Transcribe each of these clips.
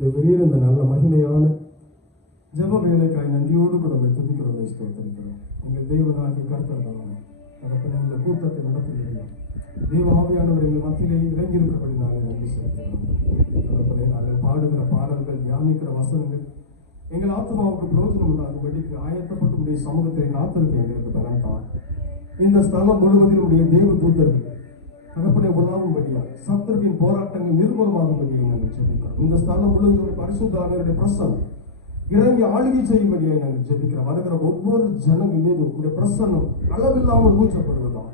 வெளியில் இந்த நல்ல மகிமையான ஜெப வேலைக்காய் நன்றியோடு கூட நம்மை துதிக்கிறோம், ஸ்தோத்திரிக்கிறோம். எங்கள் தேவனாகிய கர்த்தர் தான் தகப்பனே இந்த கூட்டத்தை நடத்துகிறோம். தேவ ஆவியானவர் எங்கள் மத்தியிலே இறங்கியிருக்கிறபடினாலே நன்றி செலுத்துகிறோம். தகப்பனே நாங்கள் பாடுகிற பாடல்கள், தியானிக்கிற வசனங்கள் எங்கள் ஆத்மாவுக்கு பிரயோஜனம் உண்டாகும்படிக்கு ஆயத்தப்பட்டு உடைய சமூகத்தை காத்திருக்க எங்களுக்கு பலன் தான். இந்த ஸ்தலம் முழுவதில் உடைய தேவ தூதர்கள் தகப்பனை உலாவும்படியா சத்துருவின் போராட்டங்கள் நிர்மூலமாகும்படியை நாங்கள் ஜெபிக்கிறோம். இந்த ஸ்தலம் முழுவதுடைய பரிசுத்தாவியருடைய பிரசன்னம் இறங்கி ஆளுகை செய்யும்படியை நாங்கள் ஜெபிக்கிறோம். வருகிற ஒவ்வொரு ஜனங்கள் மீது உடைய பிரசன்னம் அளவில்லாமல் ஊற்றப்படுவதால்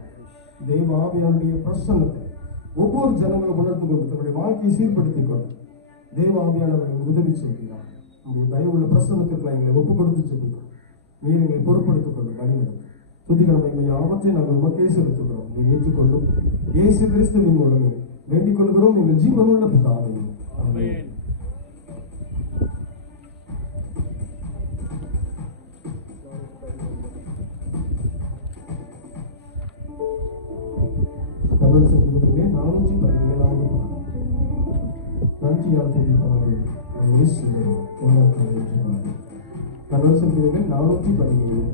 தெய்வ ஆவியானுடைய பிரசன்னத்தை ஒவ்வொரு ஜனங்களும் உணர்ந்து கொண்டு தன்னுடைய வாழ்க்கையை சீர்படுத்திக் கொண்டு தெய்வ ஆவியானவர்கள் உதவி செய்கிறார். உங்களுடைய தயவுள்ள பிரசன்னத்திற்கு எங்களை ஒப்புக் கொடுத்து ஜெபிக்கிறோம். நீர் எங்களை பொறுப்படுத்திக் கொண்டு வழிநடத்தும் துதிக்கிழமை யாவற்றை நாங்கள் உமக்கே செலுத்துகிறோம். நீ ஏற்றுக்கொள்ளும் இயேசு கிறிஸ்துவின் மூலமே வேண்டிக் கொள்கிறோம் எங்கள் ஜீவனுள்ள பிதாவே. ஆமென். கர்த்தர் சமூகத்திலே 417வது நன்றியால் துதிப்பார்கள் இயேசுவே உனக்கு ஏற்றுவார்கள். கர்த்தர் சமூகத்திலே 417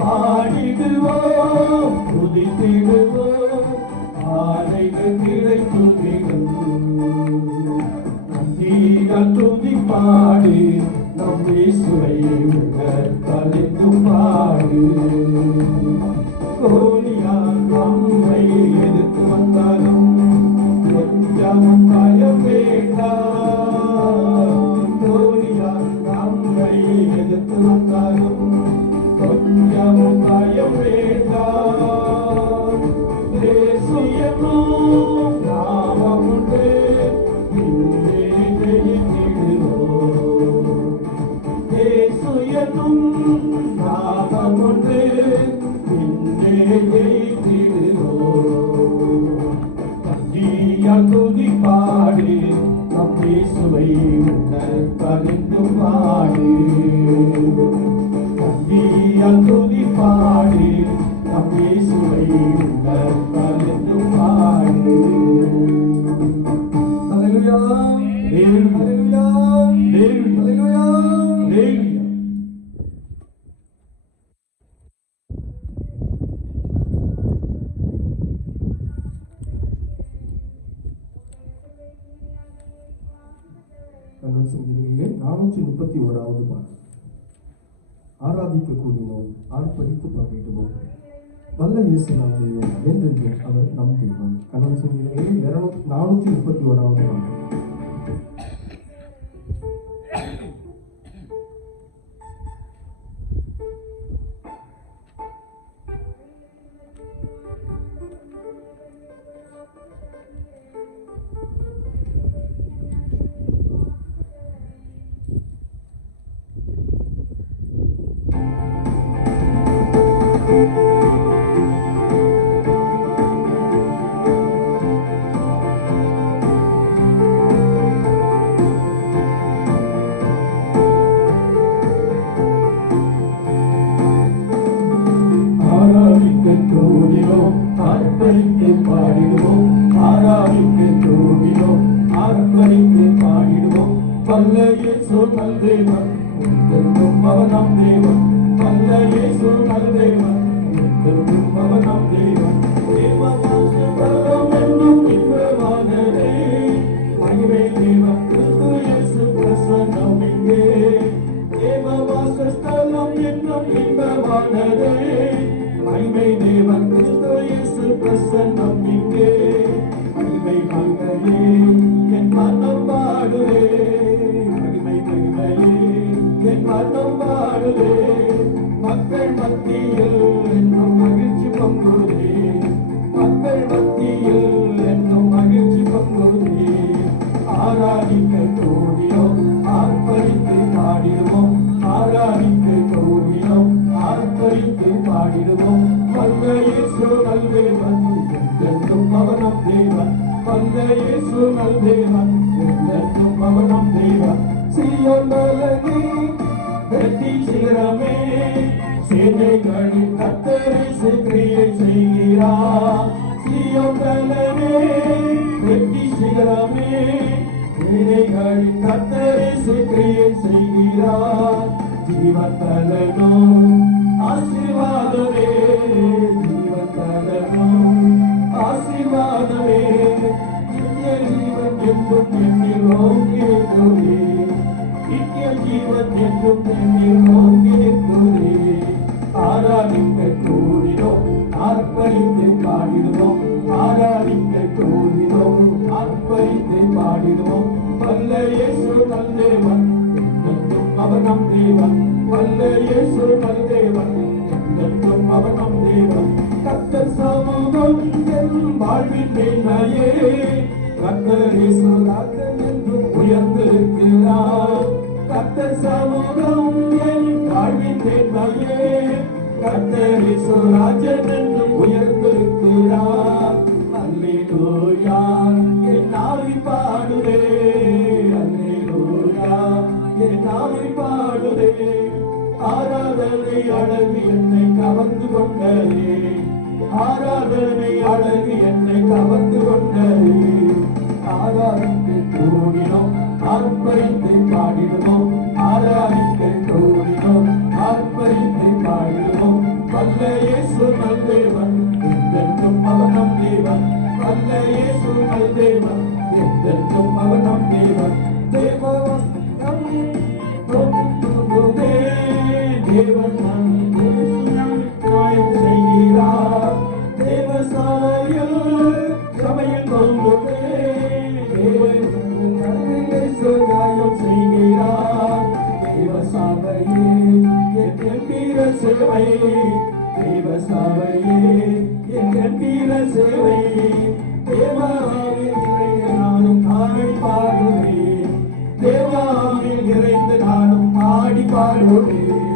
பாடிடுவோம் துதித்திடுவோம் ஆலைகள் கிடைத்துதிடும் நன்றியால் துதி பாடு நம் இயேசுவை கலிந்து பாடு கோலியால் நம்மை எதிர்த்து வந்தாலும் கொஞ்சம் பயம் வேண்டாம் கோலியால் நம்மை எதிர்த்து வந்தாலும் கொஞ்சம் பயம் வேண்டாம் இயேசு என்னும் நாமம் உண்டு இன்றே ஜெயித்திடுவோம் இயேசு என்னும் நாமம் உண்டு இன்றே ஜெயித்திடுவோம் நன்றியால் துதி பாடு நம் இயேசுவை கலிந்து பாடு நன்றியால் துதி பாடு நம் இயேசுவை கலிந்து பாடு ஹல்லேலூயா ஹல்லேலூயா ஹல்லேலூயா ஹல்லேலூயா. கண்ணன் சங்கீதங்களிலே 431வது பாடல். ஆராதிக்க கூடினோம், ஆர்ப்பரித்து பாடிடுவோம், வல்ல இயேசு நம் தெய்வம், என்றென்று அவர் நம் தெய்வம். கண்ணன் சங்கீதங்களிலே 431வது பாடல். மக்கள் மத்தியில் என்னும் மகிழ்ச்சி பொங்குதே, மக்கள் மத்தியில் என்னும் மகிழ்ச்சி பொங்குதே. ஆராதிக்க கூடியோம், ஆர்ப்பரித்து பாடிடுவோம், ஆராதிக்க கூடியோம், ஆர்ப்பரித்து பாடிடுவோம். வல்ல இயேசு நல்தேவன், என்றென்றும் அவர் நம் தேவன். வல்ல இயேசு நல்தேவன், என்றென்றும் அவர் நம் தேவன். சீயோன் மலையே வெற்றி சிகரமே, சேனைகளின் கர்த்தர் கிரியை செய்கிறார். சீயோன் மலையே வெற்றி சிகரமே, சேனைகளின் கர்த்தர் கிரியை செய்கிறார். ஜீவத்தலனோ ஆசீர்வாதமே, ஜீவத்தலனோ ஆசீர்வாதமே, நித்திய ஜீவன் என்றும் என்னில் ஓங்கியிருக்கிறதே, நித்திய ஜீவன் என்றும் என்னில் ஓங்கியிருக்கிறதே. ஆராதிக்க கூடினோம், ஆர்ப்பரித்து பாடிடுவோம், ஆராதிக்க கூடினோம், ஆர்ப்பரித்து பாடிடுவோம். வல்ல இயேசு நல்தேவன், என்றென்றும் அவர் நம் தேவன். வல்ல இயேசு நல்தேவன், என்றென்றும் அவர் நம் தேவன். கர்த்தர் சமூகம் என் வாழ்வின் மேன்மையே, கர்த்தர் இயேசு ராஜன் என்றும் உயர்ந்திருக்கிறார். கர்த்தர் சமூகம் என் வாழ்வின் மேன்மையே, கர்த்தர் இயேசு ராஜன் என்றும் உயர்ந்திருக்கிறார். அல்லேலூயா என் ஆவி பாடுதே, அல்லேலூயா என் ஆவி பாடுதே. ஆராதனை அழகு என்னை கவர்ந்து கொண்டதே, ஆராதனை அழகு என்னை கவர்ந்து கொண்டதே. ஆராதிக்க கூடினோம், ஆர்ப்பரித்து பாடிடுவோம், ஆராதிக்க கூடினோம், ஆர்ப்பரித்து பாடிடுவோம். வல்ல இயேசு சேவை தெய்வ சபையே எங்கள் வீர சேவை தேவாவில் நிறைந்து நானும் ஆடி பாடுவேன் தேவாவில் நிறைந்து நானும் ஆடி பாடுவேன்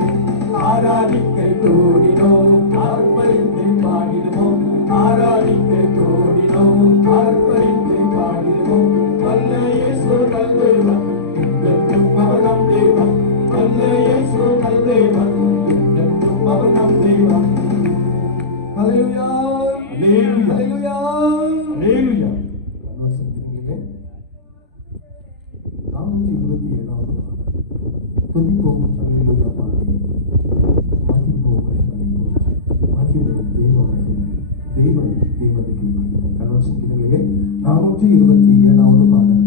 ஆராதிக்க கூடினோம் ஆர்ப்பரித்து பாடிடுவோம் ஆராதிக்க கூடினோம் ஆர்ப்பரித்து பாடிடுவோம் வல்ல இயேசு நல்லேவன் என்றென்றும் அவர் நம் தேவன் வல்ல இயேசு நல்லேவன் என்றென்றும் அவர் நம் தேவன் ஹல்லேலூயா ஹல்லேலூயா ஹல்லேலூயா. 427வது துதிப்போம் அல்லேலூயா பாடி மகிழ்வோம் மகிமை தேவ மகிமை தேவன் தேவனுக்கு மகிமை. கணவன் சங்கீதங்களிலே 427வது பாடல்.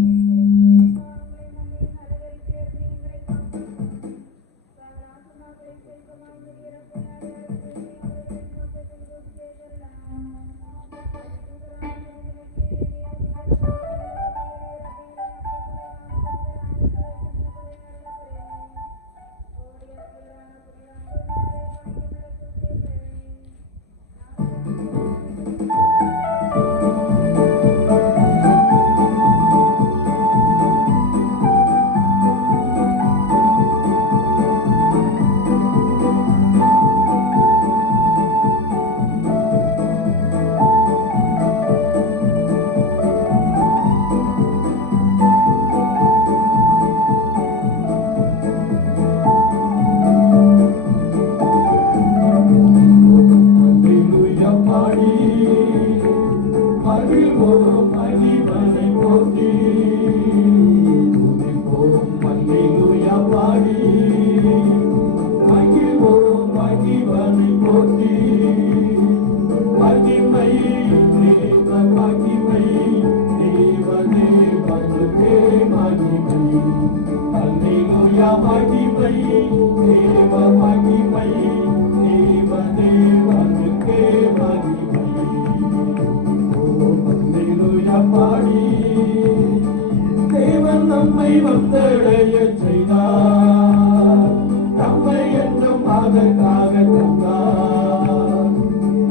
தேவன் நம்மை வந்தடைய செய்தார் நம்மை என்றும் அதற்காக தந்தார்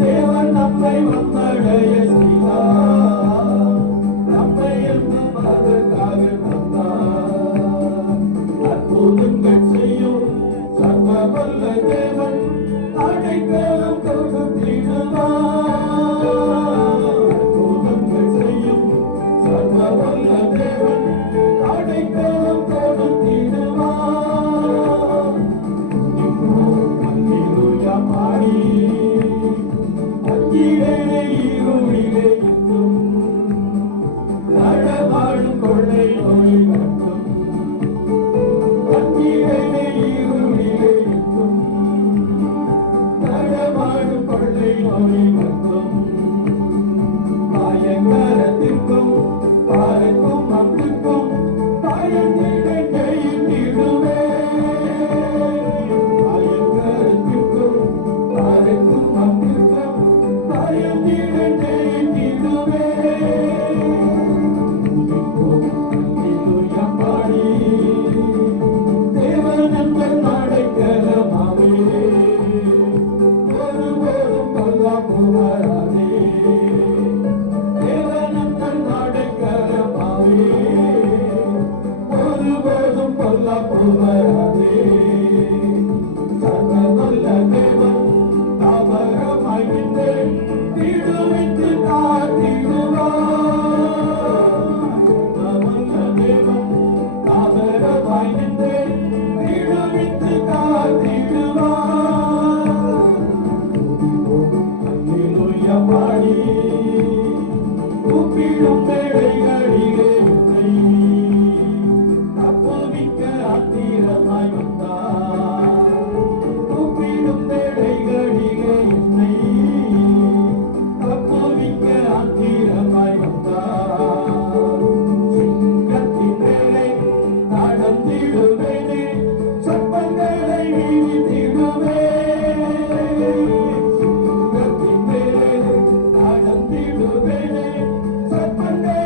தேவன் நம்மை வந்தடைய செய்தார் நம்மை என்றும் அதற்காக தந்தார் அற்புதங்கள் செய்யும் சர்வ வல்ல தேவன் அடைக்கலம் கொடுத்திடுவார் அற்புதங்கள் செய்யும் சர்வ வல்ல தேவன் அடைக்கலம் கொடுத்திடுவார் அல்லேலூயா பாடி அங்கிலே இருளிலே எங்கும் நடமாடும் கொள்ளை நோய் கட்டும் அங்கிலே இருளிலே எங்கும் நடமாடும் கொள்ளை நோய் கட்டும் பயங்கரத்திற்கும் பாருக்கும் அம்புக்கும் பயந்திடே ஜெயித்திடுவே பயங்கரத்திற்கும் பாருக்கும் அம்புக்கும் பயந்திடே ஜெயித்திடுவே அல்லேலூயா பாடி தேவன் நண்பர் அடைக்கலமாவே ஒருபோதும் கொல்லாம வராதே தேவனந்தன் அடைக்கலமாவே ஒருபோதும் கொல்லாம வராதே சர்வ வல்ல தேவன் தாவரமாய் நின்று விடுவித்து காத்திடுவார் சர்வ வல்ல தேவன் தாவரமாய் நின்று விடுவித்து காத்திடுவார் அல்லேலூயா பாடி கூப்பிடும் வேளைகளிலே என்னை தப்புவிக்க ஆத்திரமாய் வந்தார் கூப்பிடும் வேளைகளிலே என்னை தப்புவிக்க ஆத்திரமாய் வந்தார் சிங்கத்தின் மேலே நடந்திடுவேனே சர்ப்பங்களை வீழ்த்திடுவேன் சிங்கத்தின் மேலே நடந்திடுவேனே சர்ப்பங்களை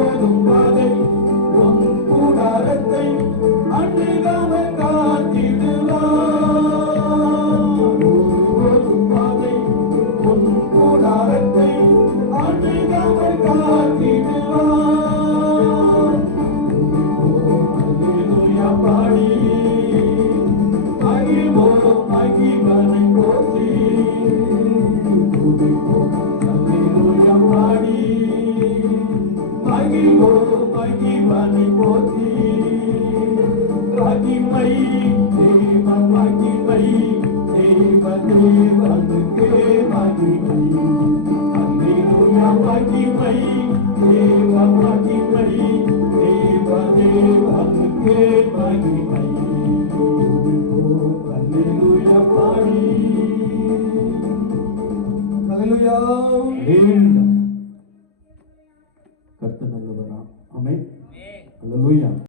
போதும் பாதை உன் கூடாரத்தை அணுகாமல் காத்திடுவார். ஒருபோதும் பாதை உன் கூடாரத்தை அணுகாமல் காத்திடுவார். அல்லேலூயா பாடி மகிழ்வோம் மகிழ்வனை போற்றி. அல்லேலூயா பாடி மகிழ்வோம் மகிழ்வனை போற்றி. மகிமை தேவ மகிமை தேவ தேவனுக்கே மகிமை. அல்லேலூயா மகிமை தேவ